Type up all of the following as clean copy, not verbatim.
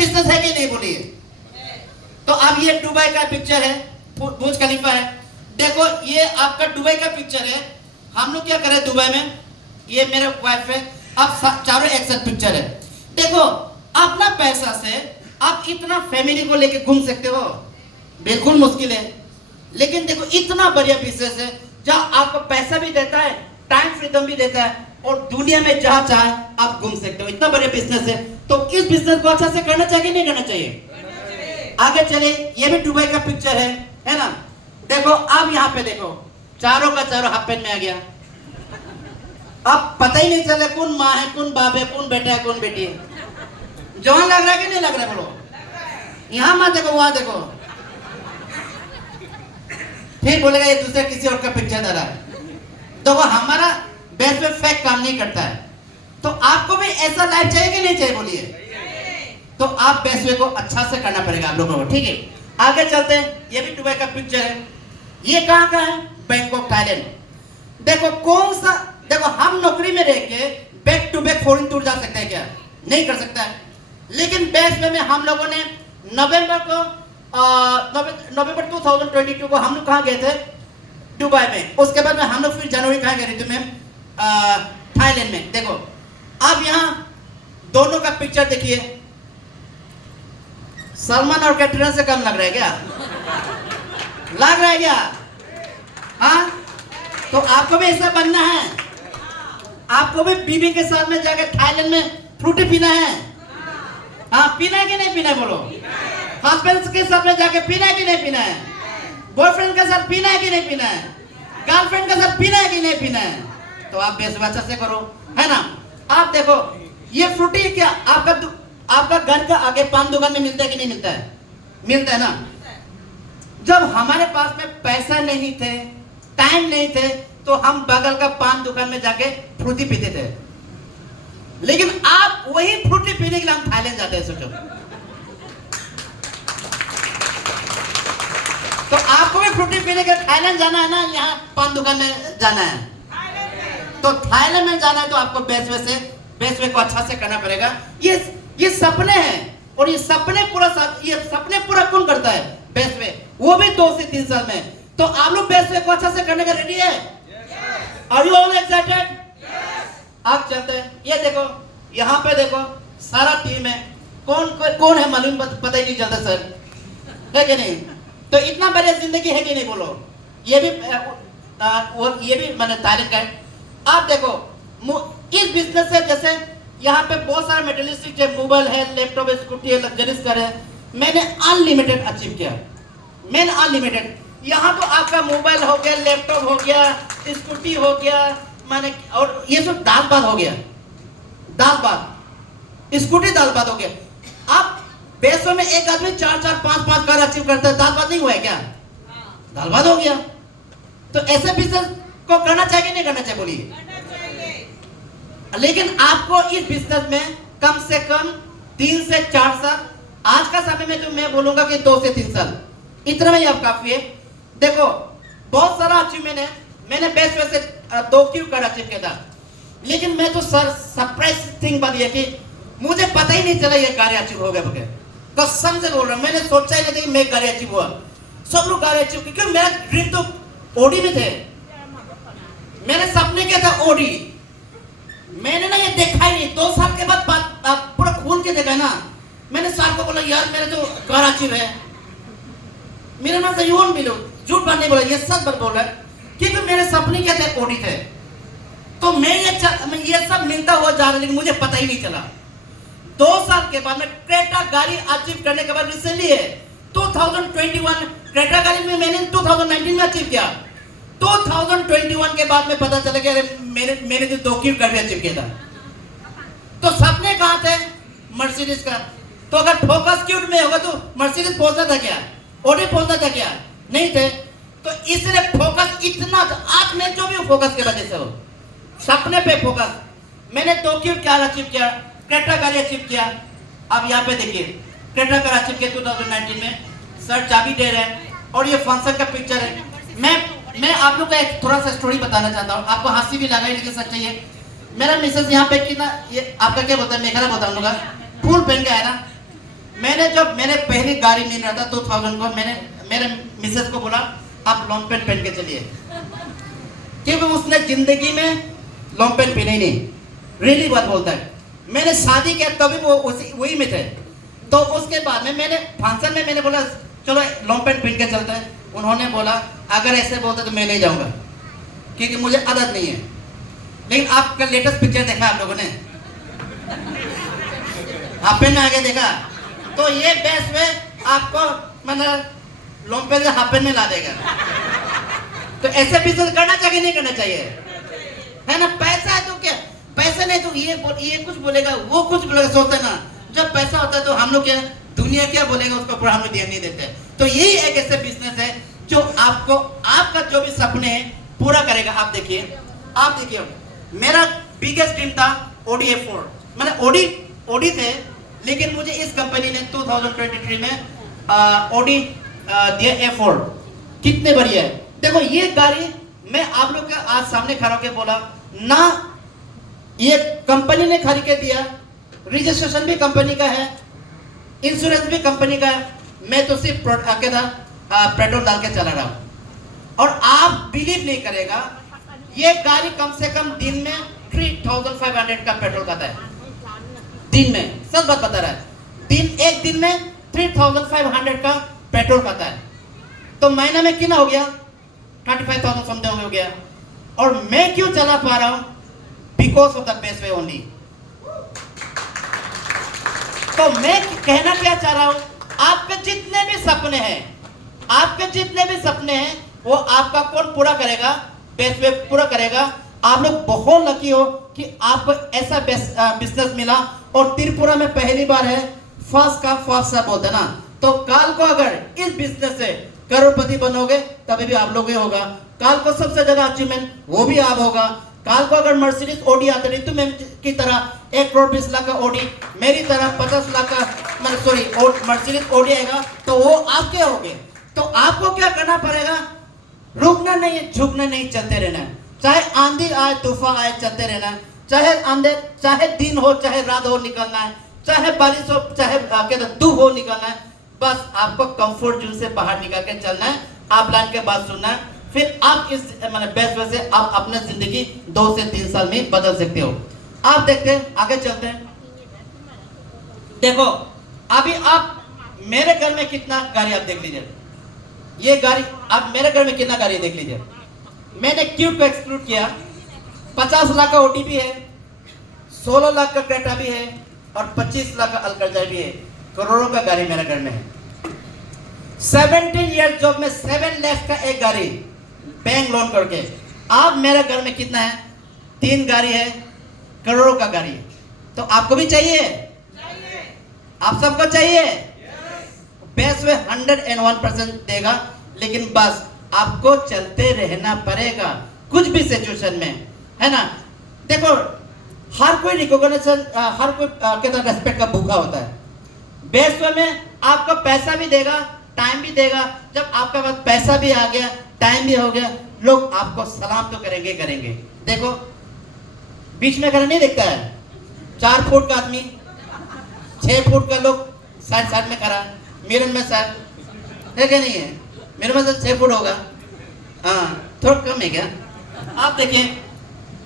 Business है कि नहीं बोलिए? तो अब ये दुबई का पिक्चर है, बुर्ज खलीफा है। देखो ये आपका दुबई का पिक्चर है। हम लोग क्या करें दुबई में, ये मेरे वाइफ है, अब चारों एक साथ पिक्चर है। देखो अपना पैसा से आप इतना फैमिली को लेके घूम सकते हो? बिल्कुल मुश्किल है। लेकिन देखो इतना बढ़िया बिजनेस है जहाँ आपको पैसा भी देता है, टाइम फ्रीडम भी देता है, और दुनिया में जहाँ चाहे आप घूम सकते हो। इतना बढ़िया बिजनेस है। तो इस बिजनेस को अच्छा से करना चाहिए नहीं करना चाहिए? आगे चले, ये भी दुबई का पिक्चर है ना। देखो अब यहाँ पे देखो चारों का चारों हाफ पैंट में आ गया। अब पता ही नहीं चला कौन माँ है, कौन बाप है, कौन बेटा है, कौन बेटी है। जवान लग रहा है कि नहीं लग रहा है बोलो? यहाँ मत देखो, वहां देखो, फिर बोलेगा ये दूसरे किसी और का पिक्चर दे रहा है। तो वो हमारा बेस में फेक काम नहीं करता है। तो आपको भी ऐसा लाइफ चाहिए कि नहीं चाहिए बोलिए? तो आप बेस वे को अच्छा से करना पड़ेगा आप लोगों को, ठीक है। आगे चलते हैं, ये भी दुबई का पिक्चर है। ये कहाँ का है? Bangkok Thailand. देखो कौन सा, देखो हम नौकरी में रह के back to back foreign tour जा सकते हैं क्या? नहीं कर सकता है। लेकिन बेस में हम लोगों ने नवंबर 2022 को हम लोग कहाँ गए थे? दुबई में। उसके बाद में हम लोग फिर जनवरी कहाँ गए थे मैम? थाईलैंड में। देखो अब यहाँ दोनों का पिक्चर देखिए। सलमान और कैटरीना से कम लग रहा है क्या? लग रहा है क्या? हाँ, तो आपको भी ऐसा बनना है। आपको भी बीबी के साथ में जाकर थाईलैंड में फ्रूटी पीना है। हाँ, पीना है कि नहीं पीना है बोलो? हस्बैंड के साथ में जाके पीना है कि नहीं पीना है? बॉयफ्रेंड के साथ पीना है कि नहीं पीना है? गर्लफ्रेंड के साथ पीना है कि नहीं पीना है? तो आप बेस अच्छा से करो, है ना। आप देखो ये फ्रूटी क्या आपका घर का आगे पान दुकान में मिलता है कि नहीं मिलता है? मिलता है ना। जब हमारे पास में पैसा नहीं थे, टाइम नहीं थे, तो हम बगल का पान दुकान में जाके फ्रूटी पीते थे। लेकिन आप वही फ्रूटी पीने के लिए हम थाईलैंड जाते हैं। सोचो, तो आपको भी फ्रूटी पीने के लिए थाईलैंड जाना है ना, यहाँ पान दुकान में जाना है। तो थाईलैंड में जाना है तो आपको बेस वे को अच्छा से करना पड़ेगा। ये सपने हैं, और ये सपने पूरा कौन करता है? बेस वे, वो भी 2 से 3 साल में। तो आप लोग बेस वे को अच्छा से करने का रेडी है? Are you all excited? आप चलते हैं। ये देखो यहाँ पे देखो सारा टीम है। कौन है मालूम पता ही नहीं चलता सर, है कि नहीं? तो इतना बड़ी जिंदगी है कि नहीं बोलो? ये भी मैंने थाईलैंड का है। आप देखो इस बिजनेस से, जैसे यहाँ पे बहुत सारे मेटेरियलिस्टिक है, मोबाइल है, लैपटॉप है, स्कूटी है, लग्जरीज कार है। मैंने अनलिमिटेड अचीव किया। मैंने अनलिमिटेड, यहाँ तो आपका मोबाइल हो गया, लैपटॉप हो गया, स्कूटी हो गया, मैंने, और ये सब दाल भात हो गया। दाल भात, स्कूटी दाल भात हो गया। आप बेसों में एक आदमी 4-4, 5-5 कार अचीव करता है, दाल भात नहीं हुआ है क्या? दाल भात हो गया। तो ऐसे बिजनेस को करना चाहिए नहीं करना चाहिए बोलिए? लेकिन आपको इस बिजनेस में कम से कम 3 से 4 साल, आज का समय में तो मैं बोलूंगा कि 2 से 3 साल, इतना में आप काफी है। देखो बहुत सारा अचीवमेंट है। मैंने बेस्ट में से 2 क्यों कर अचीव किया था। लेकिन मैं तो सरप्राइज थिंग बात यह कि मुझे पता ही नहीं चला ये कार्य अचीव हो गया बगैर। कसम से बोल रहा हूं, मैंने सोचा ही नहीं था मैं कार्य अचीव हुआ। सब लोग कार्य अचीव, क्योंकि मेरा ड्रीम तो ओडी में थे। मैंने सपने किया था ओडी। मैंने ना ये देखा ही नहीं। 2 साल के बाद पूरा खोल के देखा ना। मैंने सर को बोला यार मेरे तो कार अचीव है। मेरे नाम से यून मिलो, झूठ बात नहीं बोला, ये सच बात बोल रहा है। क्योंकि मेरे सपने क्या थे, ओडी थे। तो मैं ये सब मिलता हुआ जा रहा, लेकिन मुझे पता ही नहीं चला। 2 साल के बाद में क्रेटा गाड़ी अचीव करने के बाद रिसेंटली है 2021 क्रेटा गाड़ी में मैंने 2019 में अचीव किया। 2021 के बाद में पता चला कि अरे मैंने तो 2 क्यों गाड़ी अचीव किया था। तो सपने कहाँ थे? मर्सिडीज का। तो अगर फोकस क्यूट में होगा तो मर्सिडीज पहुंचना था क्या? ओडी पहुंचना था क्या? नहीं थे। तो इसलिए फोकस इतना, आज मैं जो भी फोकस की वजह से हो, सपने पे फोकस। मैंने 2 क्यूट कार अचीव किया, क्रेटा गाड़ी अचीव किया। अब यहाँ पे देखिए क्रेटा कार अचीव किया 2019 में। सर चाबी दे रहे हैं, और ये फंक्शन का पिक्चर है। मैं आप लोग का एक थोड़ा सा स्टोरी बताना चाहता हूँ। आपको हंसी भी लगा लेकिन सच्चाई है। मेरा मिसेस यहाँ पे कितना, ये आपका क्या बोलता है, मेघला बोलता है हम लोग का, फूल पहन के आया ना। मैंने जब मैंने पहली गाड़ी नहीं रहा था 2000 को, मैंने मेरे मिसेस को बोला आप लॉन्ग पैंट पहन के चलिए, क्योंकि उसने जिंदगी में लॉन्ग पैंट पहने ही नहीं, रियली बात बोलता है। मैंने शादी किया तभी वो वही में थे। तो उसके बाद में मैंने फंक्शन में मैंने बोला चलो लॉन्ग पैंट पहन के चलते हैं। उन्होंने बोला अगर ऐसे बोलते तो मैं नहीं जाऊंगा, क्योंकि मुझे आदत नहीं है। लेकिन आपका लेटेस्ट पिक्चर देखा आप लोगों ने, हाफ पैंट में आगे देखा, तो ये बेस्ट वे आपको मतलब लॉन्ग पैंट से हाफ पैंट में ला देगा। तो ऐसे बिजनेस करना चाहिए नहीं करना चाहिए, है ना? पैसा है तो क्या, पैसा नहीं तो ये कुछ बोलेगा वो कुछ बोलेगा, सोचते ना जब पैसा होता है तो हम लोग क्या दुनिया क्या बोलेगा उसको ऊपर हम लोग ध्यान नहीं देते। तो यही एक ऐसे बिजनेस है जो आपको आपका जो भी सपने हैं पूरा करेगा। आप देखिए मेरा बिगेस्ट ड्रीम था Audi A4, मैंने Audi थे, लेकिन मुझे इस कंपनी ने 2023 में Audi दिया A4। कितने बढ़िया है, देखो ये गाड़ी मैं आप लोग के आज सामने खड़ा होकर बोला ना, ये कंपनी ने खरीद के दिया, रजिस्ट्रेशन भी कंपनी का है, इंश्योरेंस भी कंपनी का है, मैं तो सिर्फ पेट्रोल डाल के चला रहा हूं। और आप बिलीव नहीं करेगा, ये गाड़ी कम से कम दिन में 3500 का पेट्रोल खाता है, दिन में, सच बात बता रहा है, एक दिन में 3500 का पेट्रोल खाता है। तो महीने में कितना हो गया, 35,000 समथिंग हो गया। और मैं क्यों चला पा रहा हूं, because of the best way only. तो मैं कहना क्या चाह रहा हूं, आपके जितने भी सपने हैं वो आपका कौन पूरा करेगा, बेस्ट वे पूरा करेगा। आप लोग बहुत लकी हो कि आपको ऐसा बिजनेस मिला, और त्रिपुरा में पहली बार है, फर्स्ट का फर्स्ट सब बोलते ना। तो कल को अगर इस बिजनेस से करोड़पति बनोगे तभी भी आप लोग ही होगा। कल को सबसे ज्यादा अचीवमेंट वो भी आप होगा। कल को अगर मर्सिडीज ऑडी आते नहीं तो मैं की तरह 1 करोड़ 20 लाख का ऑडी, मेरी तरह 50 लाख का मर्सिडीज ऑडी आएगा तो वो आपके होंगे। तो आपको क्या करना पड़ेगा, रुकना नहीं है, झुकना नहीं, चलते रहना है। चाहे आंधी आए तूफान आए, चलते रहना है। चाहे दिन हो चाहे रात हो, निकलना है। चाहे बारिश हो चाहे धूप हो, निकलना है। बस आपको कंफर्ट जोन से बाहर निकल के चलना है। आप लाइन के बात सुनना है, फिर आप इस बेस्ट वे से आप अपने जिंदगी 2 से 3 साल में बदल सकते हो। आप देखते हैं, आगे चलते हैं। देखो अभी आप मेरे घर में कितना गाड़ी आप देख लीजिए, ये गाड़ी आप मेरे घर में कितना गाड़ी देख लीजिए। मैंने क्यूब को एक्सक्लूड किया, 50 लाख का ओटी भी है, 16 लाख का क्रेटा भी है, और 25 लाख का अल्कर्जा भी है। करोड़ों का गाड़ी मेरे घर में है। 17 ईयर जॉब में 7 लाख का एक गाड़ी बैंक लोन करके। आप मेरे घर में कितना है, 3 गाड़ी है, करोड़ों का गाड़ी। तो आपको भी चाहिए, आप सबको चाहिए। बेस्ट वे 101% देगा, लेकिन बस आपको चलते रहना पड़ेगा कुछ भी सिचुएशन में, है ना? देखो हर कोई रिकॉग्निशन, हर कोई कहता रेस्पेक्ट का भूखा होता है। बेस्ट वे में आपको पैसा भी देगा, टाइम भी देगा। जब आपके पास पैसा भी आ गया, टाइम भी हो गया, लोग आपको सलाम तो करेंगे। देखो बीच में खड़ा नहीं दिखता है, 4 फुट का आदमी, 6 फुट का लोग साइड में खड़ा, मिरर में सर है क्या, नहीं है? मेरे में तो 6 फुट होगा, हाँ थोड़ा कम है क्या? आप देखिए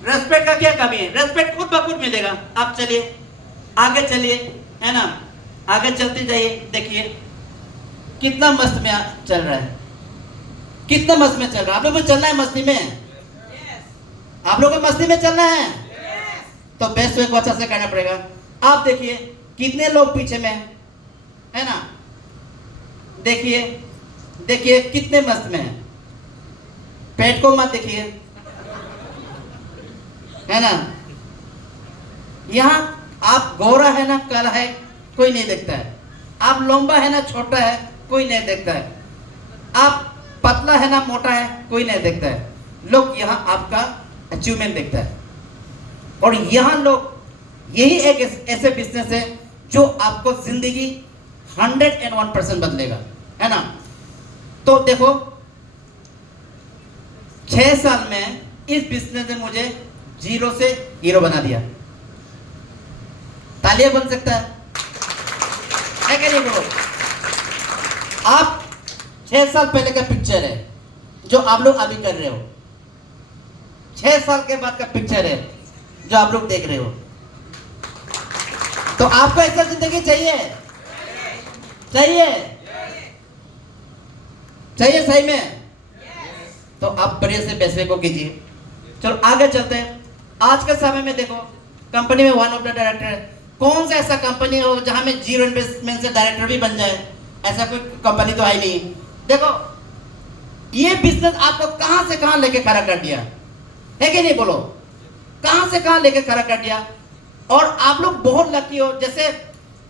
रेस्पेक्ट का क्या कमी है, रेस्पेक्ट खुद ब खुद मिलेगा। आप चलिए आगे चलिए, है ना? आगे चलते जाइए, देखिए कितना मस्त में चल रहा है, कितना मस्त में चल रहा है। आप लोगों को चलना है मस्ती में, आप लोगों को मस्ती में चलना है, तो बेस्ट वे को अच्छा से करना पड़ेगा। आप देखिए कितने लोग पीछे में है ना, देखिए कितने मस्त में है। पेट को मत देखिए, है ना? यहाँ आप गोरा है ना काला है कोई नहीं देखता है, आप लंबा है ना छोटा है कोई नहीं देखता है, आप पतला है ना मोटा है कोई नहीं देखता है। लोग यहाँ आपका अचीवमेंट देखता है। और यहाँ लोग, यही एक ऐसे बिजनेस है जो आपको जिंदगी 101% बदलेगा, है ना? तो देखो 6 साल में इस बिजनेस ने मुझे 0 से हीरो बना दिया। तालियां बन सकता है। है कि नहीं ब्रो? आप 6 साल पहले का पिक्चर है जो आप लोग अभी कर रहे हो, 6 साल के बाद का पिक्चर है जो आप लोग देख रहे हो। तो आपको ऐसा जिंदगी चाहिए? चाहिए? चाहिए सही में? तो आप बढ़िया से बेसवे को कीजिए। चलो आगे चलते हैं। आज के समय में देखो, कंपनी में वन ऑफ द डायरेक्टर, कौन सा ऐसा कंपनी हो जहां में जीरो इन्वेस्टमेंट से डायरेक्टर भी बन जाए? ऐसा कोई कंपनी तो है नहीं। देखो ये बिजनेस आपको कहां से कहां लेके खड़ा कर दिया, है कि नहीं बोलो? कहां से कहां लेके खड़ा कर दिया। और आप लोग बहुत लकी हो, जैसे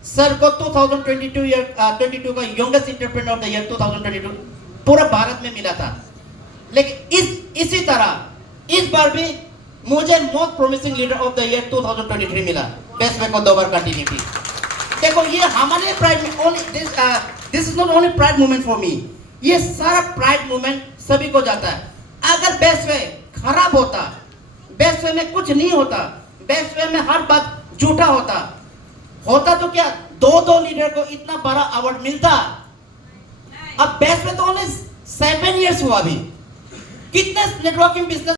सर को 2022 का youngest entrepreneur of the year 2022 पूरा भारत में मिला था। लेकिन इसी तरह इस बार भी मुझे most promising leader of the year 2023 मिला। बेस्ट वे को 2 बार कंटिन्यूटी। देखो ये हमारे प्राइड में only this is not only pride moment for me, ये सारा प्राइड मोमेंट सभी को जाता है। अगर बेस्ट वे खराब होता, बेस्ट वे में कुछ नहीं होता, बेस्ट वे में हर बात झूठा होता तो क्या 2 लीडर को इतना बड़ा अवार्ड मिलता? अब बेस्ट वे तो ओनली 7 इयर्स हुआ। अभी कितने नेटवर्किंग बिजनेस